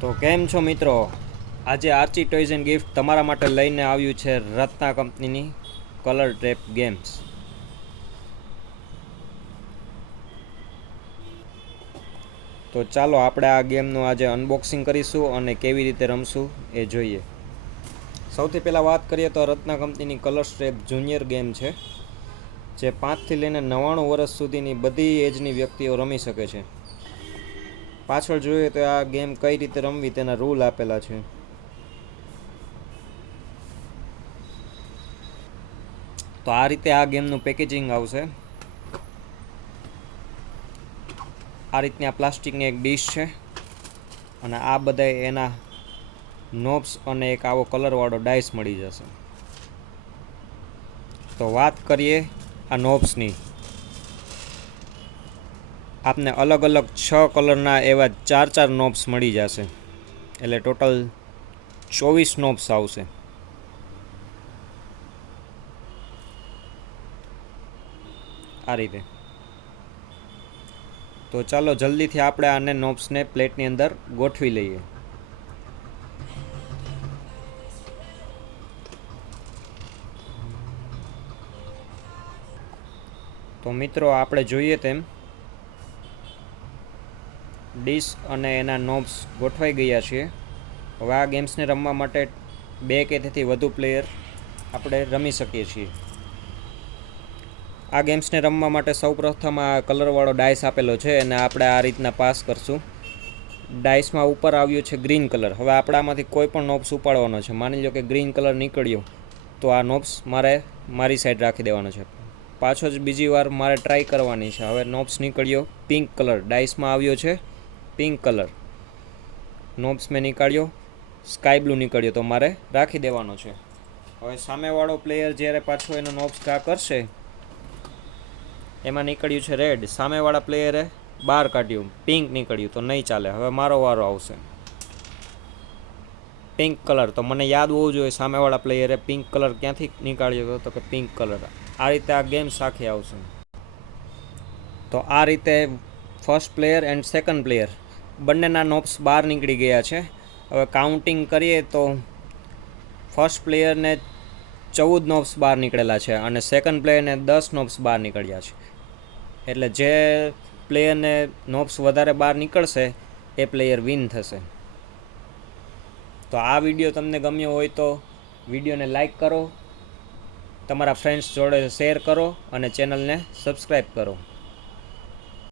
તો કેમ છો મિત્રો? આજે આર્ચી ટોયઝ એન્ડ ગિફ્ટ તમારા માટે લઈને આવ્યું છે રત્ના કંપનીની કલર ટ્રેપ ગેમ્સ. તો ચાલો આપણે આ ગેમનું આજે અનબોક્સિંગ કરીશું અને કેવી રીતે રમશું એ જોઈએ. સૌથી પહેલાં વાત કરીએ તો રત્ના કંપનીની કલર ટ્રેપ જુનિયર ગેમ છે, જે 5થી લઈને 99 વર્ષ સુધીની બધી એજની વ્યક્તિઓ રમી શકે છે. પાછળ જોઈએ તો આ ગેમ કઈ રીતે રમવી તેના રૂલ આપેલા છે. તો આ રીતે આ ગેમનું પેકેજિંગ આવશે. આ રીતની આ પ્લાસ્ટિકની એક ડીશ છે અને આ બધા એના નોબ્સ અને એક આવો કલરવાળો ડાઇસ મળી જશે. તો વાત કરીએ આ નોબ્સની. આપને અલગ અલગ 6 કલરના એવા 4 નોબ્સ મળી જશે, એટલે ટોટલ 24 નોબ્સ આવશે. આ રીતે. તો ચાલો જલ્દીથી આપણે આને નોબ્સને પ્લેટની અંદર ગોઠવી લઈએ. તો મિત્રો આપણે જોઈએ તેમ ડીશ અને એના નોબ્સ ગોઠવાઈ ગયા છે. હવે આ ગેમ્સને રમવા માટે 2 કે તેથી વધુ પ્લેયર આપણે રમી શકીએ છીએ. આ ગેમ્સને રમવા માટે સૌપ્રથમ આ કલરવાળો ડાઇસ આપેલો છે અને આપણે આ રીતના પાસ કરશું. ડાઇસમાં ઉપર આવ્યો છે ગ્રીન કલર. હવે આપણામાંથી કોઈ પણ નોબ્સ ઉપાડવાનો છે. માની લો કે ગ્રીન કલર નીકળ્યો તો આ નોબ્સ મારી સાઈડ રાખી દેવાનો છે. પાછો જ બીજી વાર મારે ટ્રાય કરવાની છે. હવે નોબ્સ નીકળ્યો પિંક કલર. ડાઇસમાં આવ્યો છે પિંક કલર. નોબ્સ મેં નીકાળ્યો સ્કાય બ્લુ નીકળ્યો તો મારે રાખી દેવાનો છે. હવે સામેવાળો પ્લેયર જ્યારે પાછો એનો નોબ્સ ઘા કરશે, એમાં નીકળ્યું છે રેડ. સામેવાળા પ્લેયરે બહાર કાઢ્યું, પિંક નીકળ્યું તો નહીં ચાલે. હવે મારો વારો આવશે. Pink colour. તો મને યાદ હોવું જોઈએ સામેવાળા પ્લેયરે પિંક કલર ક્યાંથી નીકાળ્યો હતો, તો કે પિંક કલર. આ રીતે આ ગેમ આખી આવશે. તો આ રીતે first player and second player બંનેના નોબ્સ બહાર નીકળી ગયા છે. હવે કાઉન્ટિંગ કરીએ તો ફર્સ્ટ પ્લેયરને 14 નોબ્સ બહાર નીકળેલા છે અને સેકન્ડ પ્લેયરને 10 નોબ્સ બહાર નીકળ્યા છે. એટલે જે પ્લેયરને નોબ્સ વધારે બહાર નીકળશે એ પ્લેયર વિન થશે. તો આ વિડીયો તમને ગમ્યો હોય તો વિડીયોને લાઈક કરો, તમારા ફ્રેન્ડ્સ જોડે શેર કરો અને ચેનલને સબસ્ક્રાઈબ કરો.